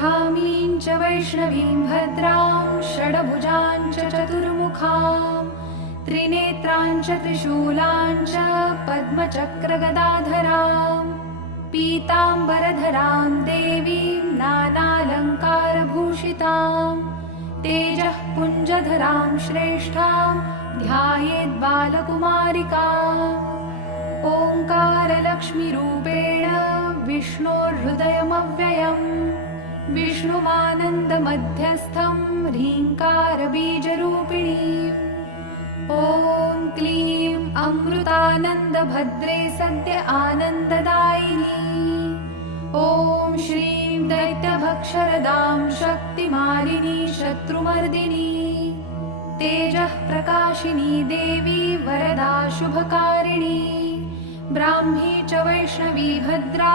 ब्राह्मीं च वैष्णवीं भद्रां षड्भुजां च चतुर्मुखां त्रिनेत्रां च त्रिशूलां च पद्मचक्रगदाधरां पीताम्बरधरां देवीं नानालङ्कारभूषितां तेजः पुञ्जधरां श्रेष्ठां ध्यायेद्बालकुमारिकाम् ओङ्कारलक्ष्मीरूपेण विष्णोर्हृदयमव्ययम् विष्णुमानन्दमध्यस्थं ह्रीङ्कारबीजरूपिणीम् ॐ क्लीं अमृतानन्दभद्रे सद्य आनन्ददायिनी ॐ श्रीं दैत्यभक्षरदां शक्तिमालिनी शत्रुमर्दिनी तेजः प्रकाशिनी देवी वरदा शुभकारिणी ब्राह्मी च वैष्णवी भद्रा